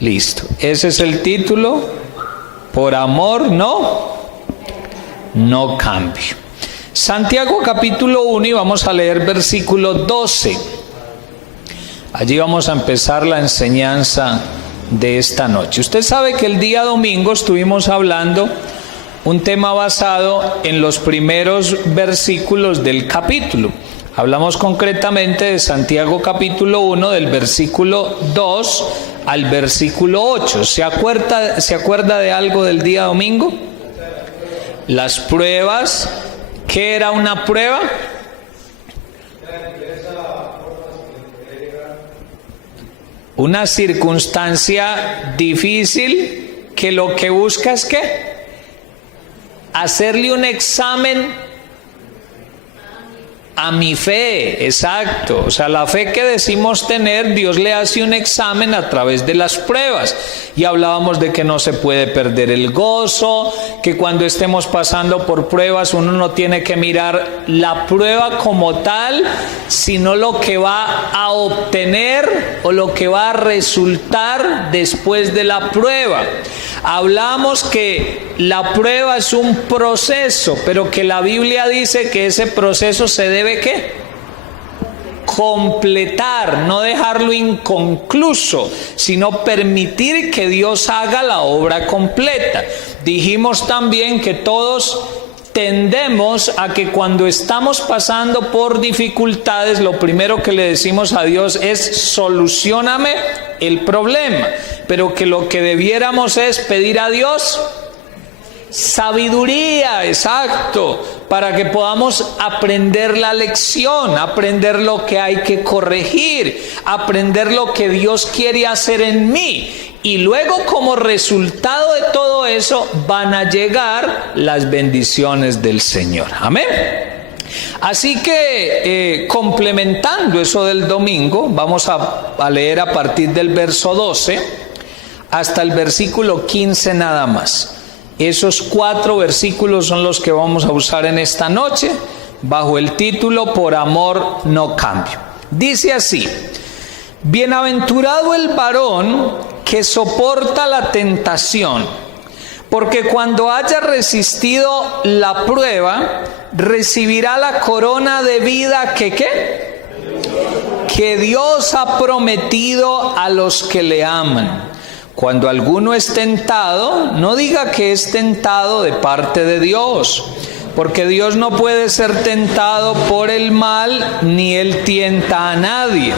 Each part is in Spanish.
Listo. Ese es el título. Por amor no cambio. Santiago capítulo 1 y vamos a leer versículo 12. Allí vamos a empezar la enseñanza de esta noche. Usted sabe que el día domingo estuvimos hablando un tema basado en los primeros versículos del capítulo. Hablamos concretamente de Santiago capítulo 1, del versículo 2 al versículo 8. ¿Se acuerda de algo del día domingo? Las pruebas. ¿Qué era una prueba? Una circunstancia difícil que lo que busca es ¿qué? Hacerle un examen a mi fe, exacto. O sea, la fe que decimos tener, Dios le hace un examen a través de las pruebas. Y hablábamos de que no se puede perder el gozo, que cuando estemos pasando por pruebas uno no tiene que mirar la prueba como tal, sino lo que va a obtener o lo que va a resultar después de la prueba. Hablamos que la prueba es un proceso, pero que la Biblia dice que ese proceso se debe ¿qué? Completar, no dejarlo inconcluso, sino permitir que Dios haga la obra completa. Dijimos también que todos tendemos a que cuando estamos pasando por dificultades, lo primero que le decimos a Dios es solucióname el problema, pero que lo que debiéramos es pedir a Dios sabiduría, exacto, para que podamos aprender la lección, aprender lo que hay que corregir, aprender lo que Dios quiere hacer en mí. Y luego, como resultado de todo eso, van a llegar las bendiciones del Señor. Amén. Así que, complementando eso del domingo, vamos a leer a partir del verso 12 hasta el versículo 15 nada más. Esos 4 versículos son los que vamos a usar en esta noche, bajo el título Por amor no cambio. Dice así: bienaventurado el varón que soporta la tentación, porque cuando haya resistido la prueba, recibirá la corona de vida que Dios ha prometido a los que le aman. Cuando alguno es tentado, no diga que es tentado de parte de Dios, porque Dios no puede ser tentado por el mal, ni Él tienta a nadie,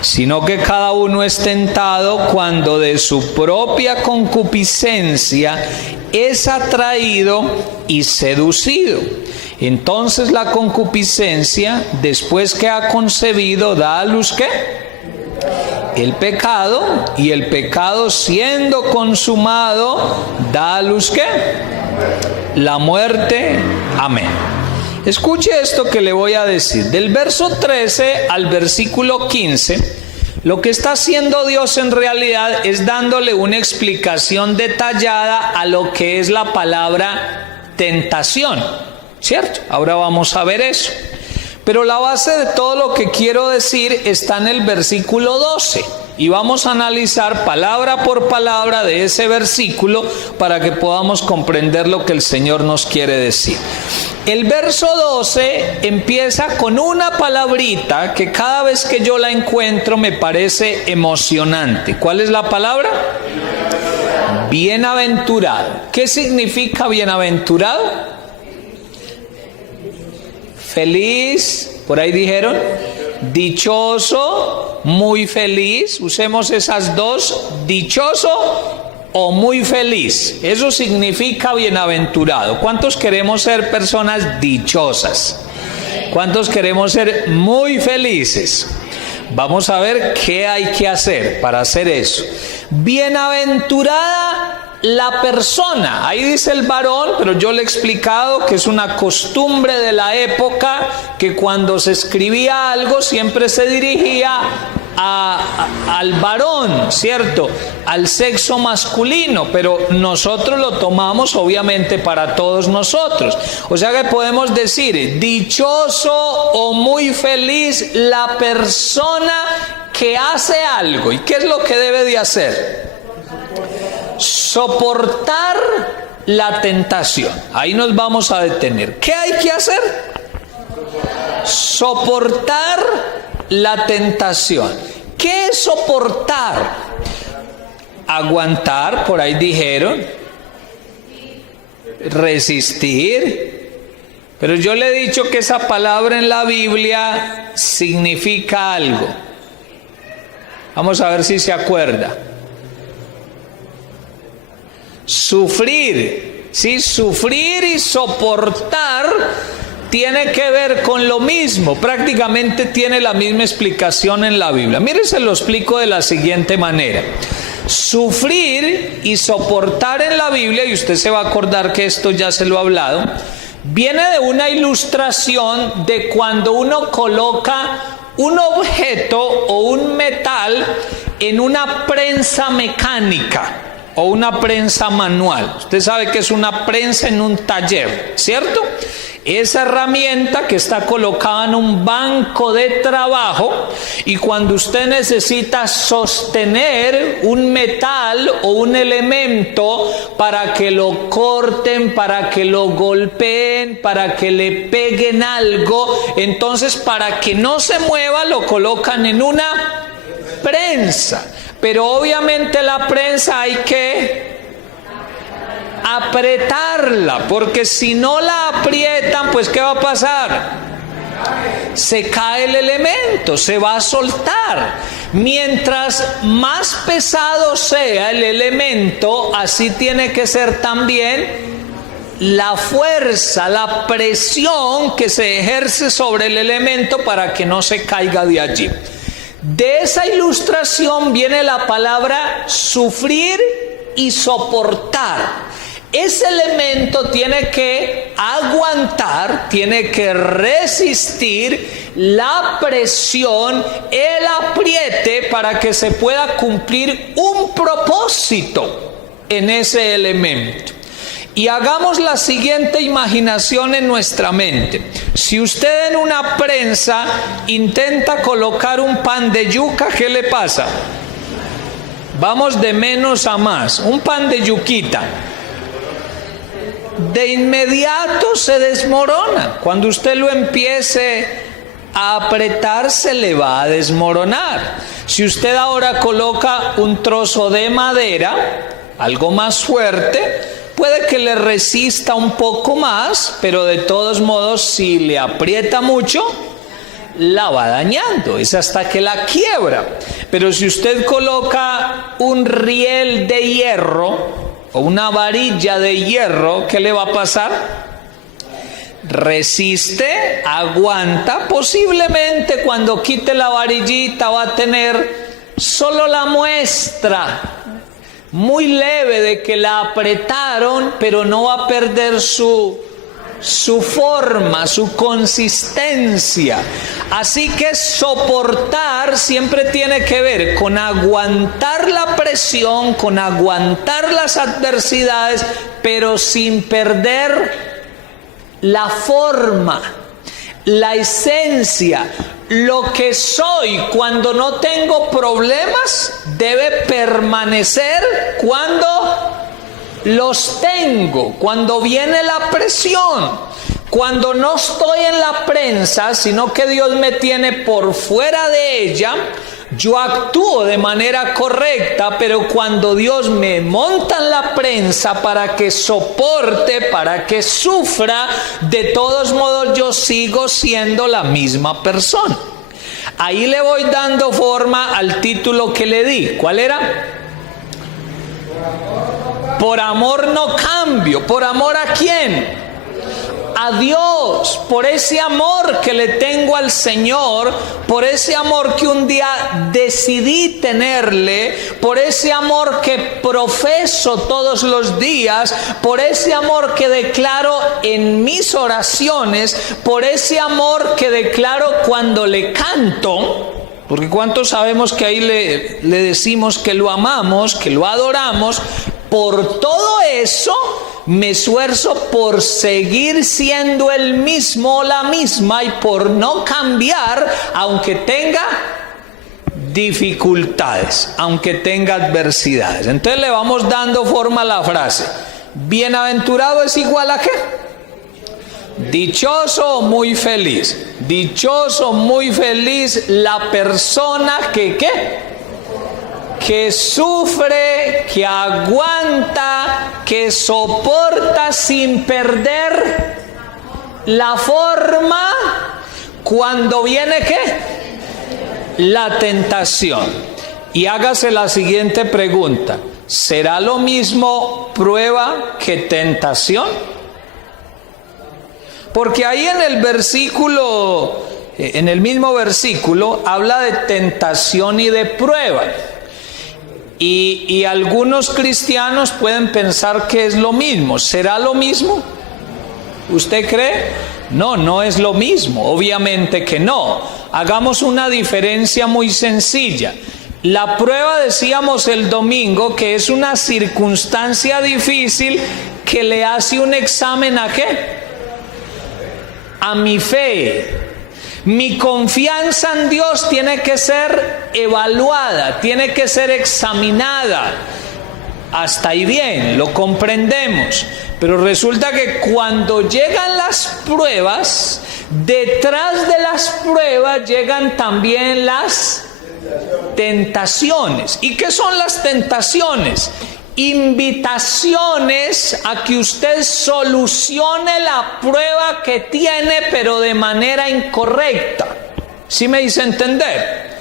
sino que cada uno es tentado cuando de su propia concupiscencia es atraído y seducido. Entonces la concupiscencia, después que ha concebido, da a luz ¿qué? El pecado, y el pecado siendo consumado da a luz ¿qué? La muerte. Amén. Escuche esto que le voy a decir. Del verso 13 al versículo 15, lo que está haciendo Dios en realidad es dándole una explicación detallada a lo que es la palabra tentación, ¿cierto? Ahora vamos a ver eso. Pero la base de todo lo que quiero decir está en el versículo 12. Y vamos a analizar palabra por palabra de ese versículo para que podamos comprender lo que el Señor nos quiere decir. El verso 12 empieza con una palabrita que cada vez que yo la encuentro me parece emocionante. ¿Cuál es la palabra? Bienaventurado. ¿Qué significa bienaventurado? Feliz, por ahí dijeron, dichoso, muy feliz. Usemos esas dos, dichoso o muy feliz. Eso significa bienaventurado. ¿Cuántos queremos ser personas dichosas? ¿Cuántos queremos ser muy felices? Vamos a ver qué hay que hacer para hacer eso. Bienaventurada la persona, ahí dice el varón, pero yo le he explicado que es una costumbre de la época que cuando se escribía algo siempre se dirigía al varón, ¿cierto? Al sexo masculino, pero nosotros lo tomamos obviamente para todos nosotros. O sea que podemos decir, dichoso o muy feliz la persona que hace algo. ¿Y qué es lo que debe de hacer? Soportar la tentación. Ahí nos vamos a detener. ¿Qué hay que hacer? Soportar la tentación. ¿Qué es soportar? Aguantar, por ahí dijeron. Resistir. Pero yo le he dicho que esa palabra en la Biblia significa algo. Vamos a ver si se acuerda. Sufrir. Sí, sufrir y soportar tiene que ver con lo mismo. Prácticamente tiene la misma explicación en la Biblia. Mire, se lo explico de la siguiente manera. Sufrir y soportar en la Biblia, y usted se va a acordar que esto ya se lo he hablado, viene de una ilustración de cuando uno coloca un objeto o un metal en una prensa mecánica o una prensa manual. Usted sabe que es una prensa en un taller, ¿cierto? Esa herramienta que está colocada en un banco de trabajo, y cuando usted necesita sostener un metal o un elemento para que lo corten, para que lo golpeen, para que le peguen algo, entonces para que no se mueva lo colocan en una prensa. Pero obviamente la prensa hay que apretarla, porque si no la aprietan, pues ¿qué va a pasar? Se cae el elemento, se va a soltar. Mientras más pesado sea el elemento, así tiene que ser también la fuerza, la presión que se ejerce sobre el elemento para que no se caiga de allí. De esa ilustración viene la palabra sufrir y soportar. Ese elemento tiene que aguantar, tiene que resistir la presión, el apriete, para que se pueda cumplir un propósito en ese elemento. Y hagamos la siguiente imaginación en nuestra mente. Si usted en una prensa intenta colocar un pan de yuca, ¿qué le pasa? Vamos de menos a más. Un pan de yuquita. De inmediato se desmorona. Cuando usted lo empiece a apretar, se le va a desmoronar. Si usted ahora coloca un trozo de madera, algo más fuerte, puede que le resista un poco más, pero de todos modos, si le aprieta mucho, la va dañando. Es hasta que la quiebra. Pero si usted coloca un riel de hierro o una varilla de hierro, ¿qué le va a pasar? Resiste, aguanta. Posiblemente cuando quite la varillita va a tener solo la muestra muy leve de que la apretaron, pero no va a perder su forma, su consistencia. Así que soportar siempre tiene que ver con aguantar la presión, con aguantar las adversidades, pero sin perder la forma, la esencia. Lo que soy cuando no tengo problemas debe permanecer cuando los tengo, cuando viene la presión, cuando no estoy en la prensa, sino que Dios me tiene por fuera de ella. Yo actúo de manera correcta, pero cuando Dios me monta en la prensa para que soporte, para que sufra, de todos modos yo sigo siendo la misma persona. Ahí le voy dando forma al título que le di. ¿Cuál era? Por amor no cambio. ¿Por amor a quién? A Dios. Por ese amor que le tengo al Señor, por ese amor que un día decidí tenerle, por ese amor que profeso todos los días, por ese amor que declaro en mis oraciones, por ese amor que declaro cuando le canto. Porque ¿cuántos sabemos que ahí le decimos que lo amamos, que lo adoramos? Por todo eso me esfuerzo por seguir siendo el mismo o la misma, y por no cambiar, aunque tenga dificultades, aunque tenga adversidades. Entonces le vamos dando forma a la frase. Bienaventurado es igual a ¿qué? Dichoso o muy feliz. Dichoso, muy feliz la persona que ¿qué? Que sufre, que aguanta, que soporta sin perder la forma cuando viene ¿qué? La tentación. Y hágase la siguiente pregunta: ¿será lo mismo prueba que tentación? Porque ahí en el versículo, en el mismo versículo, habla de tentación y de prueba. Y algunos cristianos pueden pensar que es lo mismo. ¿Será lo mismo? ¿Usted cree? No, no es lo mismo, obviamente que no. Hagamos una diferencia muy sencilla. La prueba, decíamos el domingo, que es una circunstancia difícil que le hace un examen ¿a qué? A mi fe. Mi confianza en Dios tiene que ser evaluada, tiene que ser examinada. Hasta ahí bien, lo comprendemos. Pero resulta que cuando llegan las pruebas, detrás de las pruebas llegan también las tentaciones. ¿Y qué son las tentaciones? Invitaciones a que usted solucione la prueba que tiene, pero de manera incorrecta. ¿Sí me hice entender?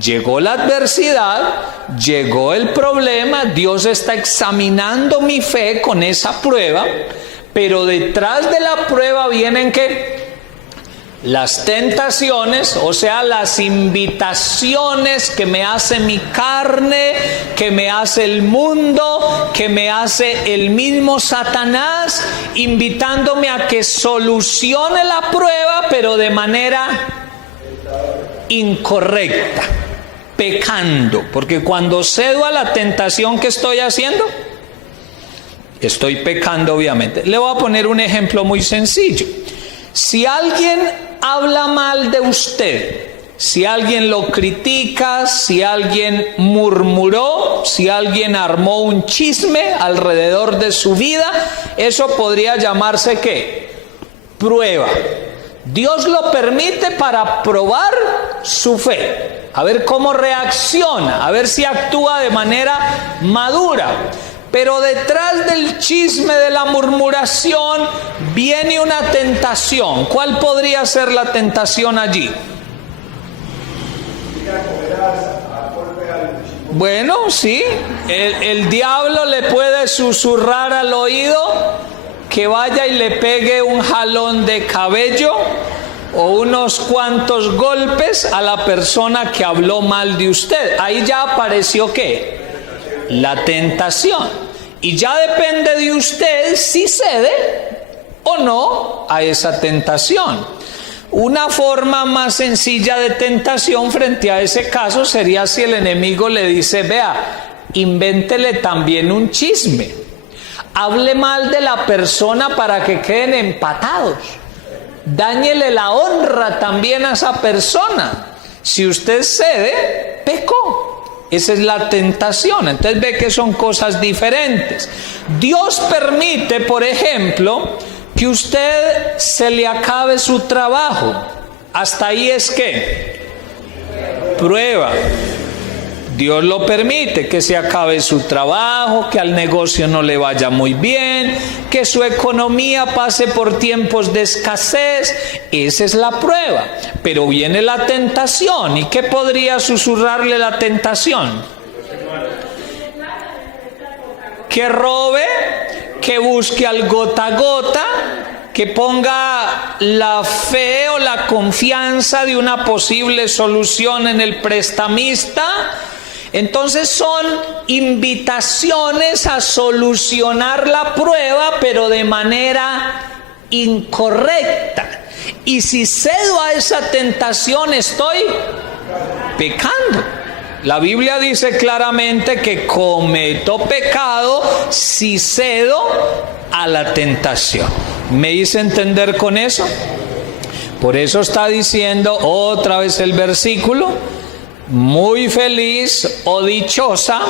Llegó la adversidad, llegó el problema, Dios está examinando mi fe con esa prueba, pero detrás de la prueba vienen ¿qué? Las tentaciones, o sea, las invitaciones que me hace mi carne, que me hace el mundo, que me hace el mismo Satanás, invitándome a que solucione la prueba, pero de manera incorrecta, pecando. Porque cuando cedo a la tentación, ¿qué estoy haciendo? Estoy pecando, obviamente. Le voy a poner un ejemplo muy sencillo. Si alguien habla mal de usted, si alguien lo critica, si alguien murmuró, si alguien armó un chisme alrededor de su vida, eso podría llamarse ¿qué? Prueba. Dios lo permite para probar su fe, a ver cómo reacciona, a ver si actúa de manera madura. Pero detrás del chisme, de la murmuración, viene una tentación. ¿Cuál podría ser la tentación allí? Bueno, sí, el diablo le puede susurrar al oído que vaya y le pegue un jalón de cabello o unos cuantos golpes a la persona que habló mal de usted. Ahí ya apareció ¿qué? La tentación. Y ya depende de usted si cede o no a esa tentación. Una forma más sencilla de tentación frente a ese caso sería si el enemigo le dice: vea, invéntele también un chisme, hable mal de la persona para que queden empatados, dáñele la honra también a esa persona. Si usted cede, pecó. Esa es la tentación. Entonces ve que son cosas diferentes. Dios permite, por ejemplo, que usted se le acabe su trabajo. Hasta ahí es ¿qué? Prueba. Dios lo permite, que se acabe su trabajo, que al negocio no le vaya muy bien, que su economía pase por tiempos de escasez. Esa es la prueba. Pero viene la tentación. ¿Y qué podría susurrarle la tentación? Que robe, que busque al gota a gota, que ponga la fe o la confianza de una posible solución en el prestamista. Entonces son invitaciones a solucionar la prueba, pero de manera incorrecta. Y si cedo a esa tentación, estoy pecando. La Biblia dice claramente que cometo pecado si cedo a la tentación. ¿Me hice entender con eso? Por eso está diciendo otra vez el versículo: muy feliz o dichosa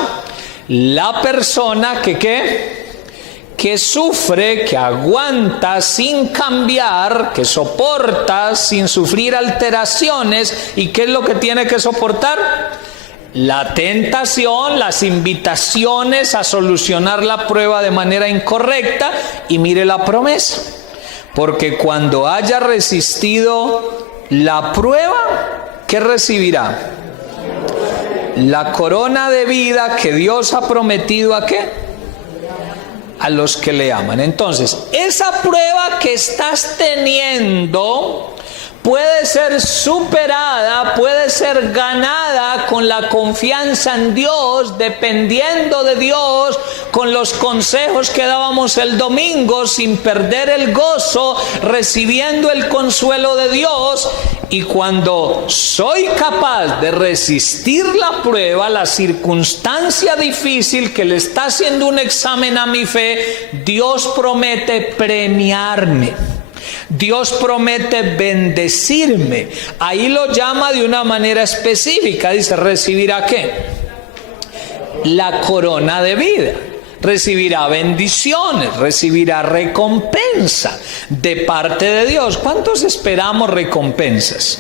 la persona que sufre, que aguanta sin cambiar, que soporta sin sufrir alteraciones. ¿Y qué es lo que tiene que soportar? La tentación, las invitaciones a solucionar la prueba de manera incorrecta. Y mire la promesa: porque cuando haya resistido la prueba, ¿qué recibirá? La corona de vida que Dios ha prometido ¿a qué? A los que le aman. Entonces, esa prueba que estás teniendo puede ser superada, puede ser ganada con la confianza en Dios, dependiendo de Dios, con los consejos que dábamos el domingo, sin perder el gozo, recibiendo el consuelo de Dios. Y cuando soy capaz de resistir la prueba, la circunstancia difícil que le está haciendo un examen a mi fe, Dios promete premiarme. Dios promete bendecirme. Ahí lo llama de una manera específica. Dice: ¿recibirá qué? La corona de vida. Recibirá bendiciones, recibirá recompensa de parte de Dios. ¿Cuántos esperamos recompensas?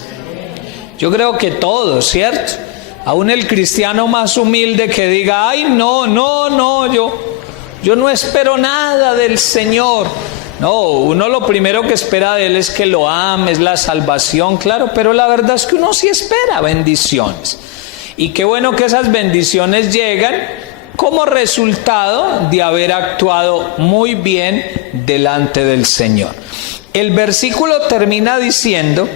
Yo creo que todos, ¿cierto? Aún el cristiano más humilde que diga: ay, no, yo no espero nada del Señor. No, uno lo primero que espera de Él es que lo ame, es la salvación, claro, pero la verdad es que uno sí espera bendiciones. Y qué bueno que esas bendiciones llegan como resultado de haber actuado muy bien delante del Señor. El versículo termina diciendo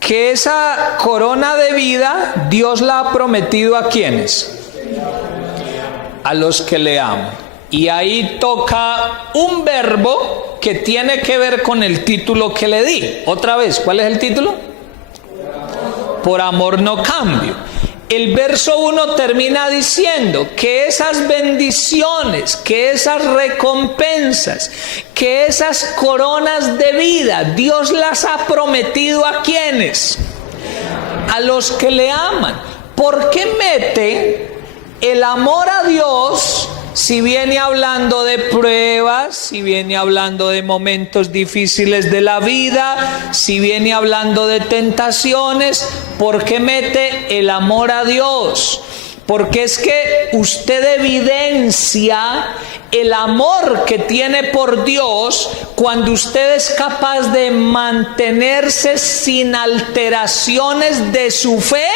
que esa corona de vida Dios la ha prometido ¿a quiénes? A los que le aman. Y ahí toca un verbo que tiene que ver con el título que le di. Otra vez, ¿cuál es el título? Por amor no cambio. El verso 1 termina diciendo que esas bendiciones, que esas recompensas, que esas coronas de vida, Dios las ha prometido ¿a quiénes? A los que le aman. ¿Por qué mete el amor a Dios si viene hablando de pruebas, si viene hablando de momentos difíciles de la vida, si viene hablando de tentaciones? ¿Por qué mete el amor a Dios? Porque es que usted evidencia el amor que tiene por Dios cuando usted es capaz de mantenerse sin alteraciones de su fe,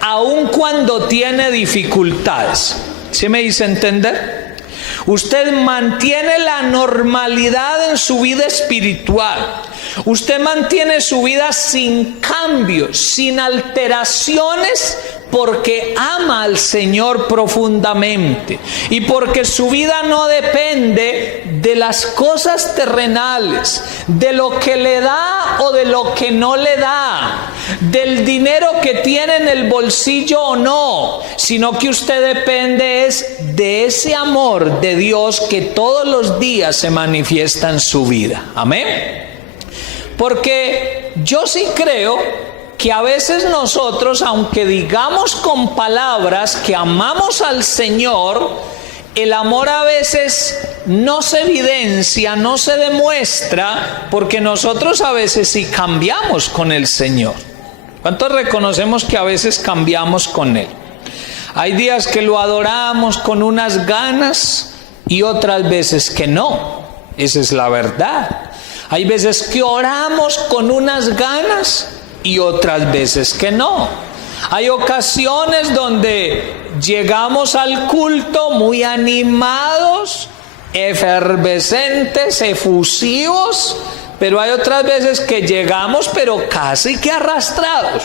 aun cuando tiene dificultades. ¿Sí me hice entender? Usted mantiene la normalidad en su vida espiritual. Usted mantiene su vida sin cambios, sin alteraciones, porque ama al Señor profundamente y porque su vida no depende de las cosas terrenales, de lo que le da o de lo que no le da, del dinero que tiene en el bolsillo o no, sino que usted depende es de ese amor de Dios que todos los días se manifiesta en su vida. Amén. Porque yo sí creo que a veces nosotros, aunque digamos con palabras que amamos al Señor, el amor a veces no se evidencia, no se demuestra, porque nosotros a veces sí cambiamos con el Señor. ¿Cuántos reconocemos que a veces cambiamos con Él? Hay días que lo adoramos con unas ganas y otras veces que no. Esa es la verdad. Hay veces que oramos con unas ganas y otras veces que no. Hay ocasiones donde llegamos al culto muy animados, efervescentes, efusivos, pero hay otras veces que llegamos pero casi que arrastrados.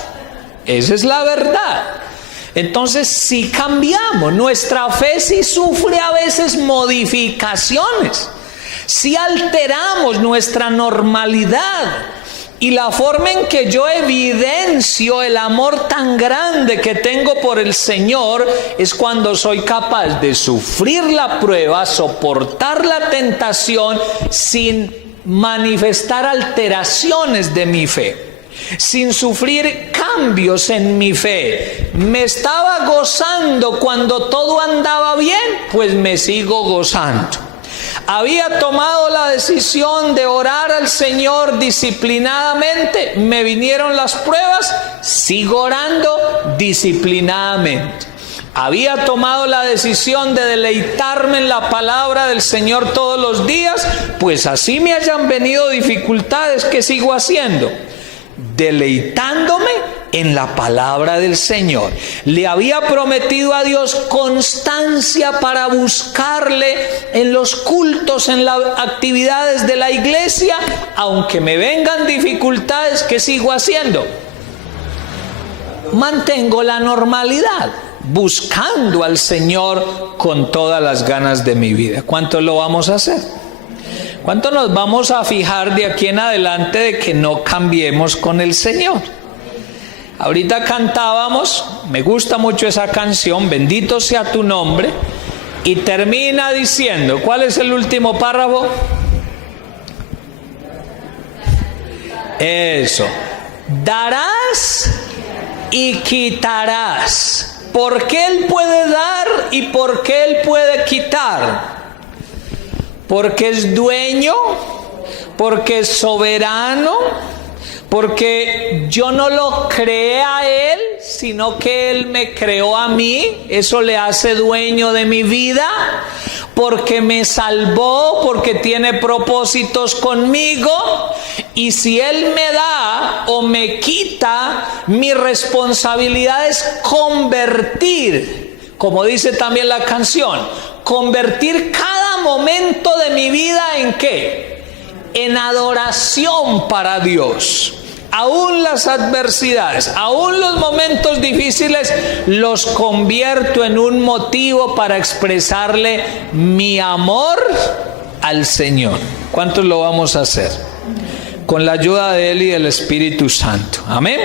Esa es la verdad. Entonces sí cambiamos, nuestra fe sí sufre a veces modificaciones, sí alteramos nuestra normalidad. Y la forma en que yo evidencio el amor tan grande que tengo por el Señor es cuando soy capaz de sufrir la prueba, soportar la tentación sin manifestar alteraciones de mi fe, sin sufrir cambios cambios en mi fe. Me estaba gozando cuando todo andaba bien, pues me sigo gozando. Había tomado la decisión de orar al Señor disciplinadamente, me vinieron las pruebas, sigo orando disciplinadamente. Había tomado la decisión de deleitarme en la palabra del Señor todos los días, pues así me hayan venido dificultades, ¿qué sigo haciendo? Deleitándome en la palabra del Señor. Le había prometido a Dios constancia para buscarle en los cultos, en las actividades de la iglesia, aunque me vengan dificultades, ¿qué sigo haciendo? Mantengo la normalidad, buscando al Señor con todas las ganas de mi vida. ¿Cuánto lo vamos a hacer? ¿Cuánto nos vamos a fijar de aquí en adelante de que no cambiemos con el Señor? Ahorita cantábamos, me gusta mucho esa canción, bendito sea tu nombre, y termina diciendo, ¿cuál es el último párrafo? Eso, darás y quitarás. ¿Por qué Él puede dar y por qué Él puede quitar? Porque es dueño, porque es soberano, porque yo no lo creé a Él, sino que Él me creó a mí, eso le hace dueño de mi vida, porque me salvó, porque tiene propósitos conmigo, y si Él me da o me quita, mi responsabilidad es convertir, como dice también la canción, convertir cada momento de mi vida ¿en qué? En adoración para Dios. Aún las adversidades, aún los momentos difíciles, los convierto en un motivo para expresarle mi amor al Señor. ¿Cuántos lo vamos a hacer? Con la ayuda de Él y del Espíritu Santo. Amén.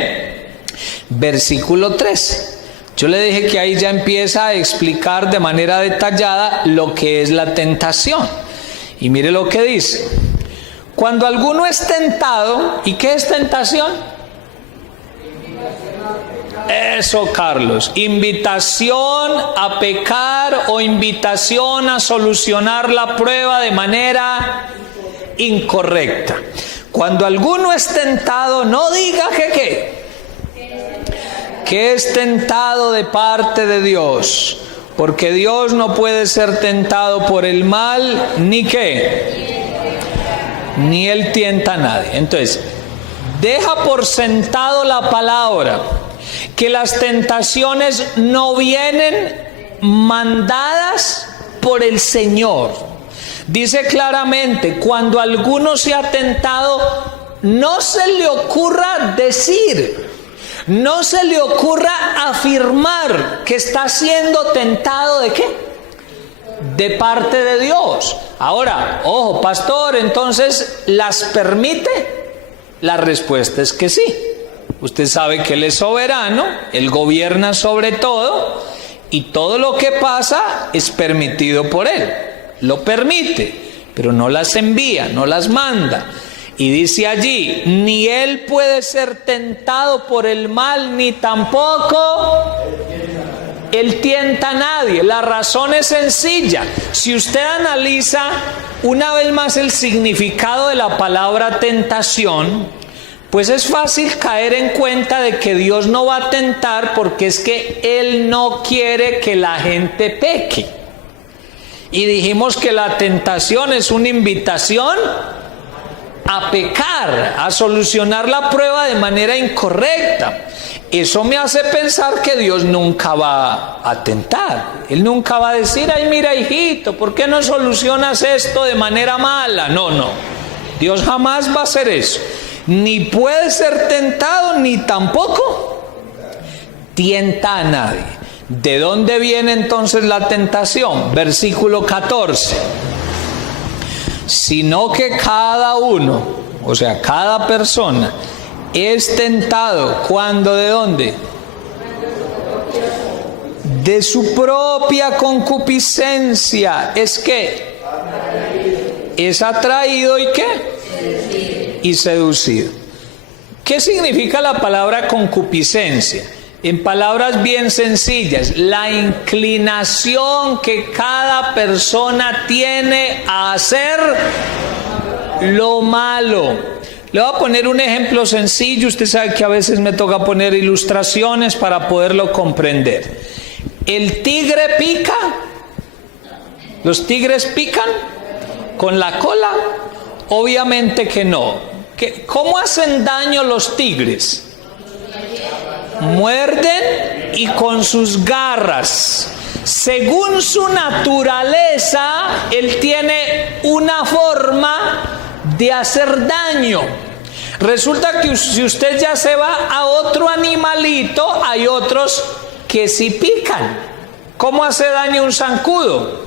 Versículo 13. Yo le dije que ahí ya empieza a explicar de manera detallada lo que es la tentación. Y mire lo que dice. Cuando alguno es tentado, ¿y qué es tentación? Eso, Carlos. Invitación a pecar o invitación a solucionar la prueba de manera incorrecta. Cuando alguno es tentado, no diga que es tentado de parte de Dios, porque Dios no puede ser tentado por el mal, ni ni Él tienta a nadie. Entonces, deja por sentado la palabra, que las tentaciones no vienen mandadas por el Señor. Dice claramente, cuando alguno sea tentado, no se le ocurra decir, no se le ocurra afirmar que está siendo tentado ¿de qué? De parte de Dios. Ahora, ojo, pastor, entonces, ¿las permite? La respuesta es que sí. Usted sabe que Él es soberano, Él gobierna sobre todo, y todo lo que pasa es permitido por Él. Lo permite, pero no las envía, no las manda. Y dice allí, ni Él puede ser tentado por el mal, ni tampoco Él tienta a nadie. La razón es sencilla. Si usted analiza una vez más el significado de la palabra tentación, pues es fácil caer en cuenta de que Dios no va a tentar porque es que Él no quiere que la gente peque. Y dijimos que la tentación es una invitación a pecar, a solucionar la prueba de manera incorrecta. Eso me hace pensar que Dios nunca va a tentar. Él nunca va a decir, ay, mira, hijito, ¿por qué no solucionas esto de manera mala? No. Dios jamás va a hacer eso. Ni puede ser tentado, ni tampoco tienta a nadie. ¿De dónde viene entonces la tentación? Versículo 14. Sino que cada uno, o sea, cada persona, es tentado. ¿Cuándo? ¿De dónde? De su propia concupiscencia. ¿Es qué? Es atraído y ¿qué? Y seducido. ¿Qué significa la palabra concupiscencia? En palabras bien sencillas, la inclinación que cada persona tiene a hacer lo malo. Le voy a poner un ejemplo sencillo. Usted sabe que a veces me toca poner ilustraciones para poderlo comprender. ¿El tigre pica? ¿Los tigres pican con la cola? Obviamente que no. ¿Cómo hacen daño los tigres? Muerden y con sus garras. Según su naturaleza, él tiene una forma de hacer daño. Resulta que si usted ya se va a otro animalito, hay otros que sí pican. ¿Cómo hace daño un zancudo?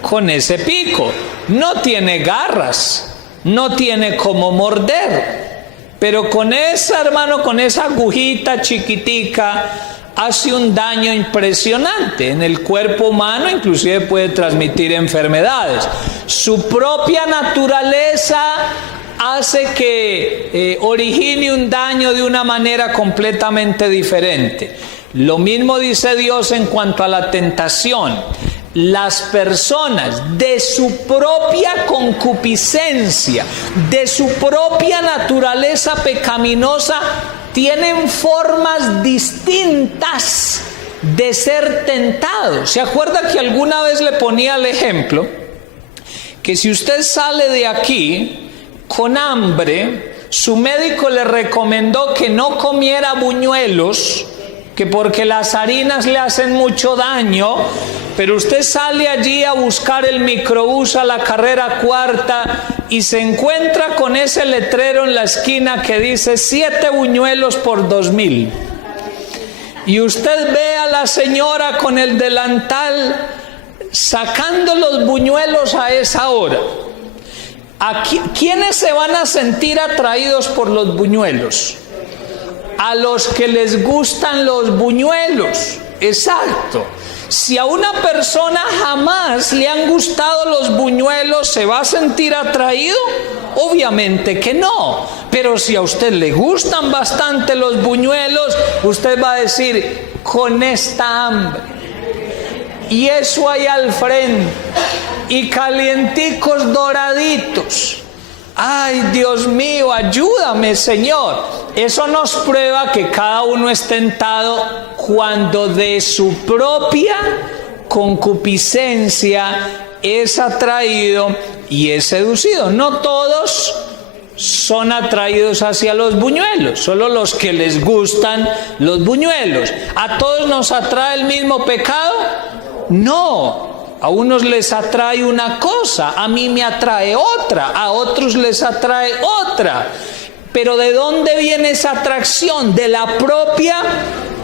Con ese pico. No tiene garras, no tiene cómo morder, pero con esa, hermano, con esa agujita chiquitica, hace un daño impresionante en el cuerpo humano, inclusive puede transmitir enfermedades. Su propia naturaleza hace que origine un daño de una manera completamente diferente. Lo mismo dice Dios en cuanto a la tentación. Las personas de su propia concupiscencia, de su propia naturaleza pecaminosa, tienen formas distintas de ser tentados. ¿Se acuerda que alguna vez le ponía el ejemplo? Que si usted sale de aquí con hambre, su médico le recomendó que no comiera buñuelos, que porque las harinas le hacen mucho daño, pero usted sale allí a buscar el microbús a la carrera cuarta y se encuentra con ese letrero en la esquina que dice 7 buñuelos por 2,000. Y usted ve a la señora con el delantal sacando los buñuelos a esa hora. ¿Quiénes se van a sentir atraídos por los buñuelos? A los que les gustan los buñuelos. Exacto. Si a una persona jamás le han gustado los buñuelos, ¿se va a sentir atraído? Obviamente que no. Pero si a usted le gustan bastante los buñuelos, usted va a decir, con esta hambre, y eso ahí al frente, y calienticos doraditos. Ay, Dios mío, ayúdame, Señor. Eso nos prueba que cada uno es tentado cuando de su propia concupiscencia es atraído y es seducido. No todos son atraídos hacia los buñuelos, solo los que les gustan los buñuelos. ¿A todos nos atrae el mismo pecado? No. A unos les atrae una cosa, a mí me atrae otra, a otros les atrae otra. Pero ¿de dónde viene esa atracción? De la propia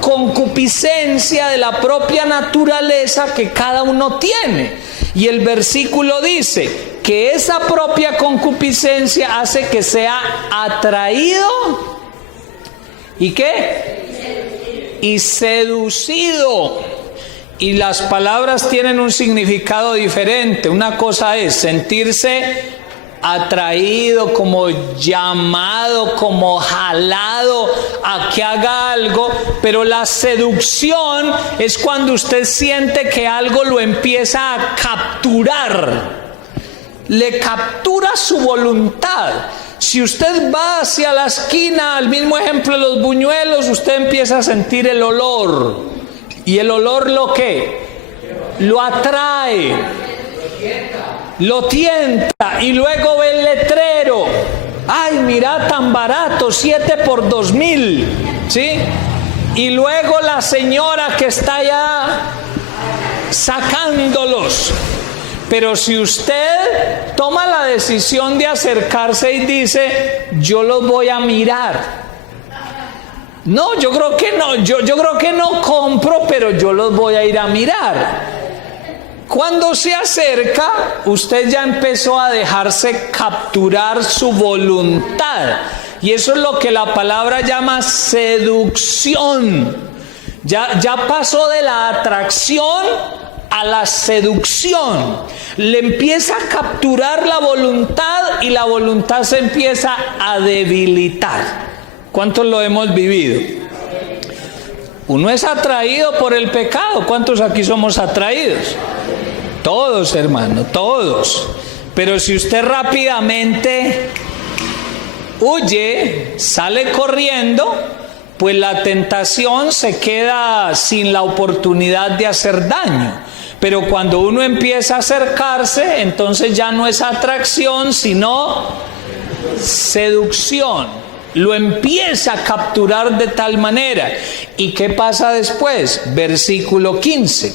concupiscencia, de la propia naturaleza que cada uno tiene. Y el versículo dice que esa propia concupiscencia hace que sea atraído. ¿Y qué? Y seducido. Y las palabras tienen un significado diferente. Una cosa es sentirse atraído, como llamado, como jalado a que haga algo, pero la seducción es cuando usted siente que algo lo empieza a capturar, le captura su voluntad. Si usted va hacia la esquina, al mismo ejemplo de los buñuelos, usted empieza a sentir el olor. ¿Y el olor lo qué? Lo atrae, lo tienta, y luego ve el letrero. Ay, mira, tan barato, 7 por 2,000, ¿sí? Y luego la señora que está allá sacándolos. Pero si usted toma la decisión de acercarse y dice, yo los voy a mirar. No, yo creo que no, yo creo que no compro, pero yo los voy a ir a mirar. Cuando se acerca, usted ya empezó a dejarse capturar su voluntad. Y eso es lo que la palabra llama seducción. Ya pasó de la atracción a la seducción, le empieza a capturar la voluntad y la voluntad se empieza a debilitar. ¿Cuántos lo hemos vivido? Uno es atraído por el pecado. ¿Cuántos aquí somos atraídos? Todos, hermano, todos. Pero si usted rápidamente huye, sale corriendo, pues la tentación se queda sin la oportunidad de hacer daño. Pero cuando uno empieza a acercarse, entonces ya no es atracción, sino seducción. Lo empieza a capturar de tal manera. ¿Y qué pasa después? Versículo 15.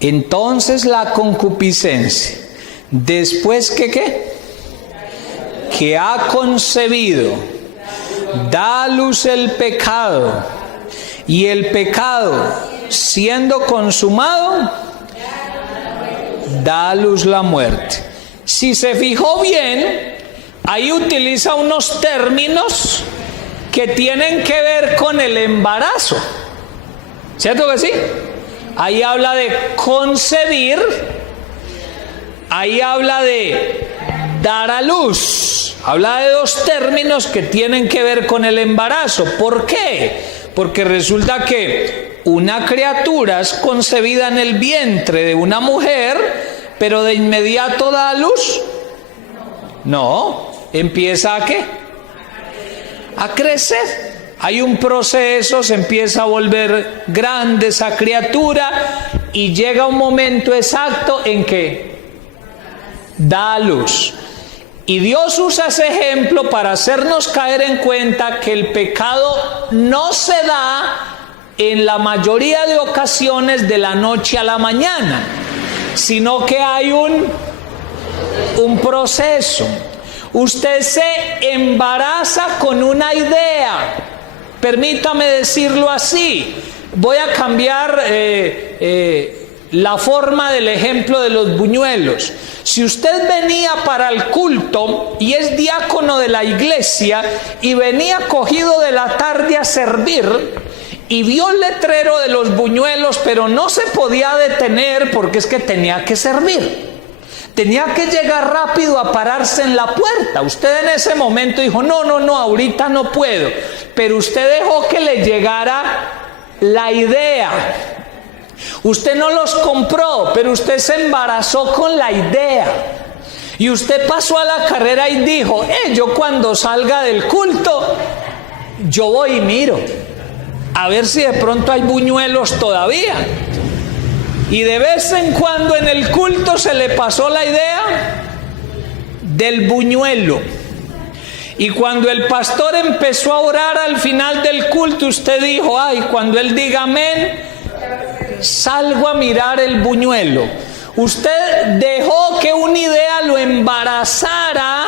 Entonces la concupiscencia, después que ¿qué? Que ha concebido, da a luz el pecado, y el pecado, siendo consumado, da a luz la muerte. Si se fijó bien, ahí utiliza unos términos que tienen que ver con el embarazo. ¿Cierto que sí? Ahí habla de concebir, ahí habla de dar a luz. Habla de dos términos que tienen que ver con el embarazo. ¿Por qué? Porque resulta que una criatura es concebida en el vientre de una mujer, pero de inmediato da a luz. No, empieza ¿a qué? A crecer. Hay un proceso, se empieza a volver grande esa criatura y llega un momento exacto en que da a luz. Y Dios usa ese ejemplo para hacernos caer en cuenta que el pecado no se da en la mayoría de ocasiones de la noche a la mañana, sino que hay un proceso. Usted se embaraza con una idea, permítame decirlo así. Voy a cambiar la forma del ejemplo de los buñuelos. Si usted venía para el culto y es diácono de la iglesia y venía cogido de la tarde a servir y vio el letrero de los buñuelos, pero no se podía detener porque es que tenía que servir, tenía que llegar rápido a pararse en la puerta. Usted en ese momento dijo, no, ahorita no puedo, pero usted dejó que le llegara la idea. Usted no los compró, pero usted se embarazó con la idea. Y usted pasó a la carrera y dijo, yo cuando salga del culto, yo voy y miro, a ver si de pronto hay buñuelos todavía. Y de vez en cuando en el culto se le pasó la idea del buñuelo. Y cuando el pastor empezó a orar al final del culto, usted dijo, cuando él diga amén, salgo a mirar el buñuelo. Usted dejó que una idea lo embarazara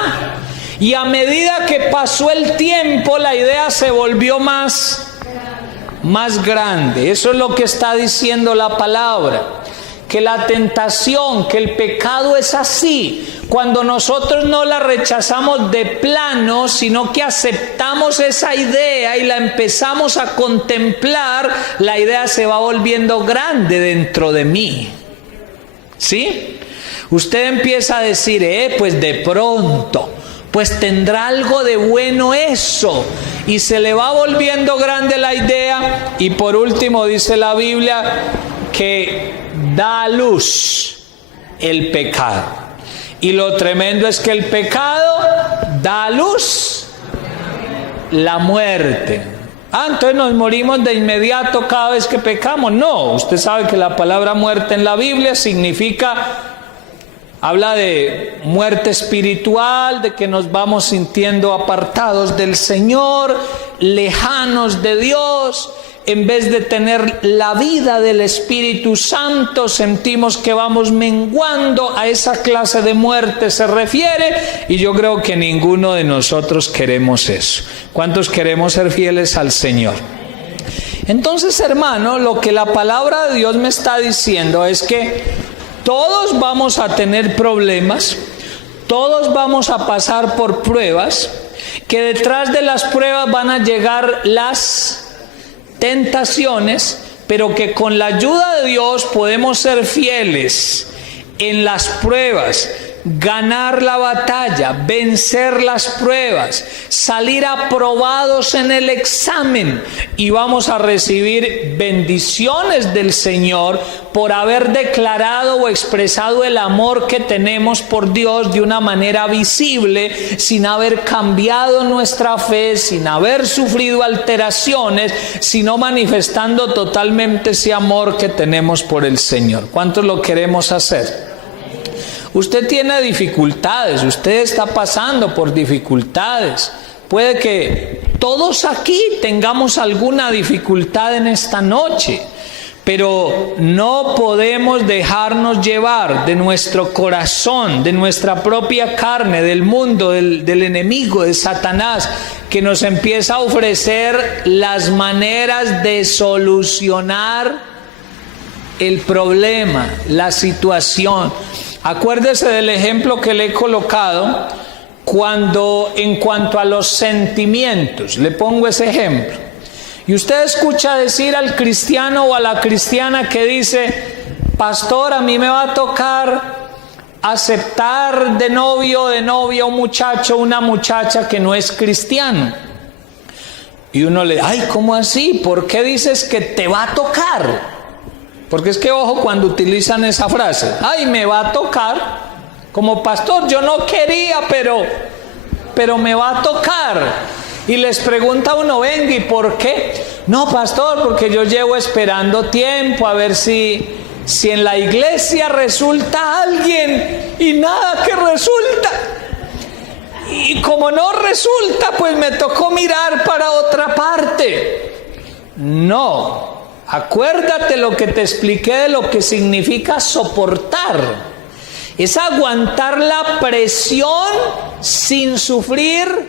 y a medida que pasó el tiempo la idea se volvió más grande. Eso es lo que está diciendo la palabra, que la tentación, que el pecado es así. Cuando nosotros no la rechazamos de plano, sino que aceptamos esa idea y la empezamos a contemplar, la idea se va volviendo grande dentro de mí. ¿Sí? Usted empieza a decir, pues de pronto, pues tendrá algo de bueno eso. Y se le va volviendo grande la idea. Y por último dice la Biblia que da a luz el pecado. Y lo tremendo es que el pecado da a luz la muerte. Entonces nos morimos de inmediato cada vez que pecamos. No, usted sabe que la palabra muerte en la Biblia habla de muerte espiritual, de que nos vamos sintiendo apartados del Señor, lejanos de Dios. En vez de tener la vida del Espíritu Santo, sentimos que vamos menguando. A esa clase de muerte se refiere, y yo creo que ninguno de nosotros queremos eso. ¿Cuántos queremos ser fieles al Señor? Entonces, hermano, lo que la palabra de Dios me está diciendo es que todos vamos a tener problemas, todos vamos a pasar por pruebas, que detrás de las pruebas van a llegar las tentaciones, pero que con la ayuda de Dios podemos ser fieles en las pruebas, ganar la batalla, vencer las pruebas, salir aprobados en el examen, y vamos a recibir bendiciones del Señor por haber declarado o expresado el amor que tenemos por Dios de una manera visible, sin haber cambiado nuestra fe, sin haber sufrido alteraciones, sino manifestando totalmente ese amor que tenemos por el Señor. ¿Cuántos lo queremos hacer? Usted tiene dificultades, usted está pasando por dificultades. Puede que todos aquí tengamos alguna dificultad en esta noche, pero no podemos dejarnos llevar de nuestro corazón, de nuestra propia carne, del mundo, del enemigo, de Satanás, que nos empieza a ofrecer las maneras de solucionar el problema, la situación. Acuérdese del ejemplo que le he colocado cuando, en cuanto a los sentimientos, le pongo ese ejemplo. Y usted escucha decir al cristiano o a la cristiana que dice: pastor, a mí me va a tocar aceptar de novio o de novia un muchacho, una muchacha que no es cristiano. Y uno le dice: ay, ¿cómo así? ¿Por qué dices que te va a tocar? Porque es que, ojo, cuando utilizan esa frase, ay, me va a tocar, como pastor, yo no quería, pero me va a tocar. Y les pregunta uno: venga, ¿y por qué? No, pastor, porque yo llevo esperando tiempo a ver si en la iglesia resulta alguien, y nada que resulta. Y como no resulta, pues me tocó mirar para otra parte. No. Acuérdate lo que te expliqué de lo que significa soportar. Es aguantar la presión sin sufrir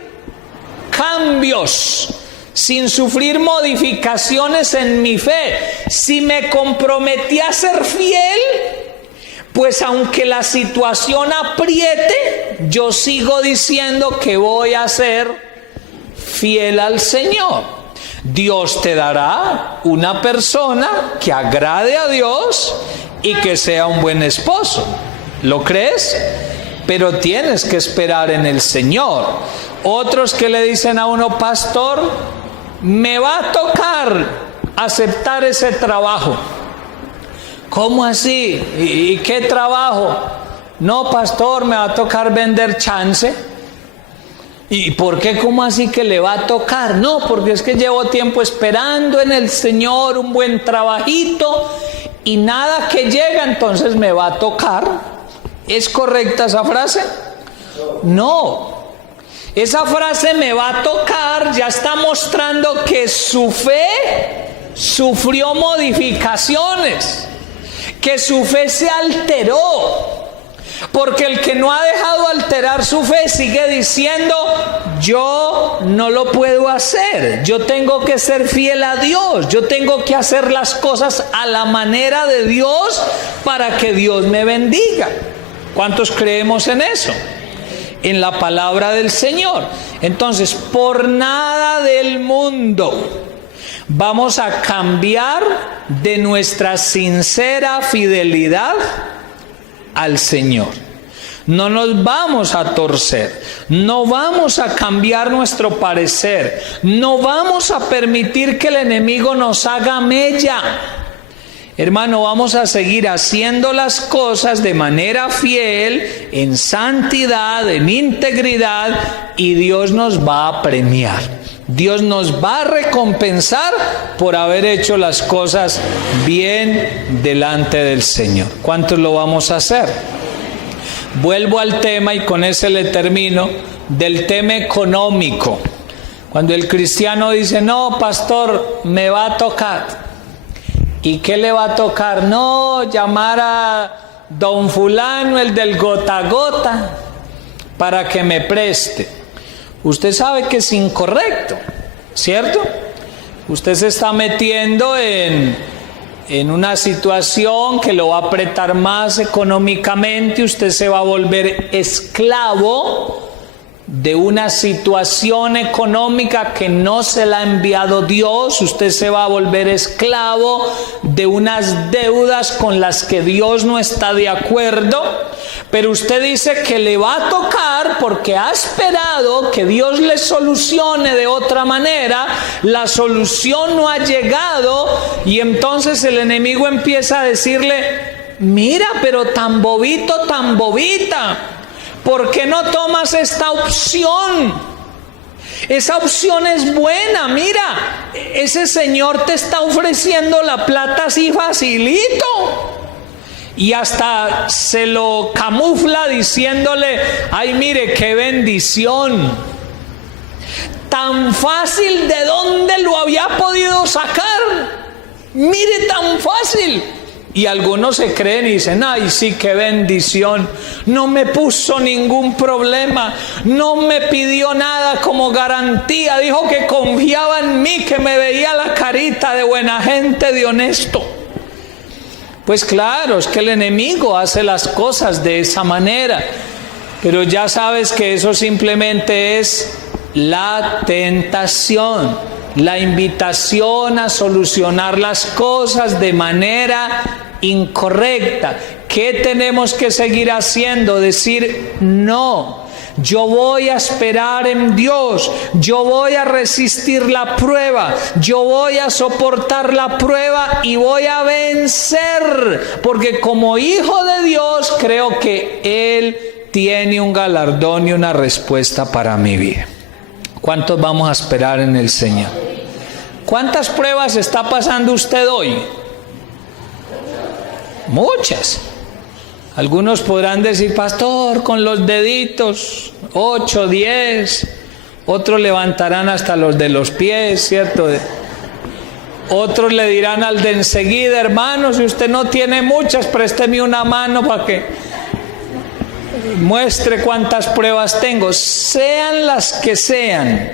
cambios, sin sufrir modificaciones en mi fe. Si me comprometí a ser fiel, pues aunque la situación apriete, yo sigo diciendo que voy a ser fiel al Señor. Dios te dará una persona que agrade a Dios y que sea un buen esposo. ¿Lo crees? Pero tienes que esperar en el Señor. Otros que le dicen a uno: pastor, me va a tocar aceptar ese trabajo. ¿Cómo así? ¿Y qué trabajo? No, pastor, me va a tocar vender chance. ¿Y por qué? ¿Cómo así que le va a tocar? No, porque es que llevo tiempo esperando en el Señor un buen trabajito y nada que llega, entonces me va a tocar. ¿Es correcta esa frase? No. Esa frase, me va a tocar, ya está mostrando que su fe sufrió modificaciones, que su fe se alteró. Porque el que no ha dejado alterar su fe sigue diciendo: yo no lo puedo hacer, yo tengo que ser fiel a Dios, yo tengo que hacer las cosas a la manera de Dios para que Dios me bendiga. ¿Cuántos creemos en eso? En la palabra del Señor. Entonces, por nada del mundo vamos a cambiar de nuestra sincera fidelidad al Señor. No nos vamos a torcer, no vamos a cambiar nuestro parecer, no vamos a permitir que el enemigo nos haga mella. Hermano, vamos a seguir haciendo las cosas de manera fiel, en santidad, en integridad, y Dios nos va a premiar. Dios nos va a recompensar por haber hecho las cosas bien delante del Señor. ¿Cuántos lo vamos a hacer? Vuelvo al tema, y con ese le termino, del tema económico. Cuando el cristiano dice: no, pastor, me va a tocar. ¿Y qué le va a tocar? No, llamar a don fulano, el del gota a gota, para que me preste. Usted sabe que es incorrecto, ¿cierto? Usted se está metiendo en una situación que lo va a apretar más económicamente. Usted se va a volver esclavo de una situación económica que no se la ha enviado Dios. Usted se va a volver esclavo de unas deudas con las que Dios no está de acuerdo. Pero usted dice que le va a tocar porque ha esperado que Dios le solucione de otra manera. La solución no ha llegado y entonces el enemigo empieza a decirle: mira, pero tan bobito, tan bobita, ¿por qué no tomas esta opción? Esa opción es buena. Mira, ese señor te está ofreciendo la plata así facilito. Y hasta se lo camufla diciéndole: ay, mire, qué bendición. Tan fácil, ¿de dónde lo había podido sacar? Mire, tan fácil. Y algunos se creen y dicen: ay, sí, qué bendición. No me puso ningún problema. No me pidió nada como garantía. Dijo que confiaba en mí, que me veía la carita de buena gente, de honesto. Pues claro, es que el enemigo hace las cosas de esa manera. Pero ya sabes que eso simplemente es la tentación, la invitación a solucionar las cosas de manera incorrecta. ¿Qué tenemos que seguir haciendo? Decir: no, yo voy a esperar en Dios, yo voy a resistir la prueba, yo voy a soportar la prueba y voy a vencer, porque como hijo de Dios creo que Él tiene un galardón y una respuesta para mi vida. ¿Cuántos vamos a esperar en el Señor? ¿Cuántas pruebas está pasando usted hoy? Muchas. Algunos podrán decir: pastor, con los deditos, 8, 10. Otros levantarán hasta los de los pies, ¿cierto? Otros le dirán al de enseguida: hermano, si usted no tiene muchas, présteme una mano para que muestre cuántas pruebas tengo. Sean las que sean,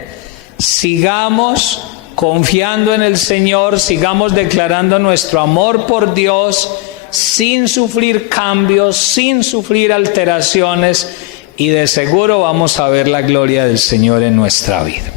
sigamos confiando en el Señor, sigamos declarando nuestro amor por Dios, sin sufrir cambios, sin sufrir alteraciones, y de seguro vamos a ver la gloria del Señor en nuestra vida.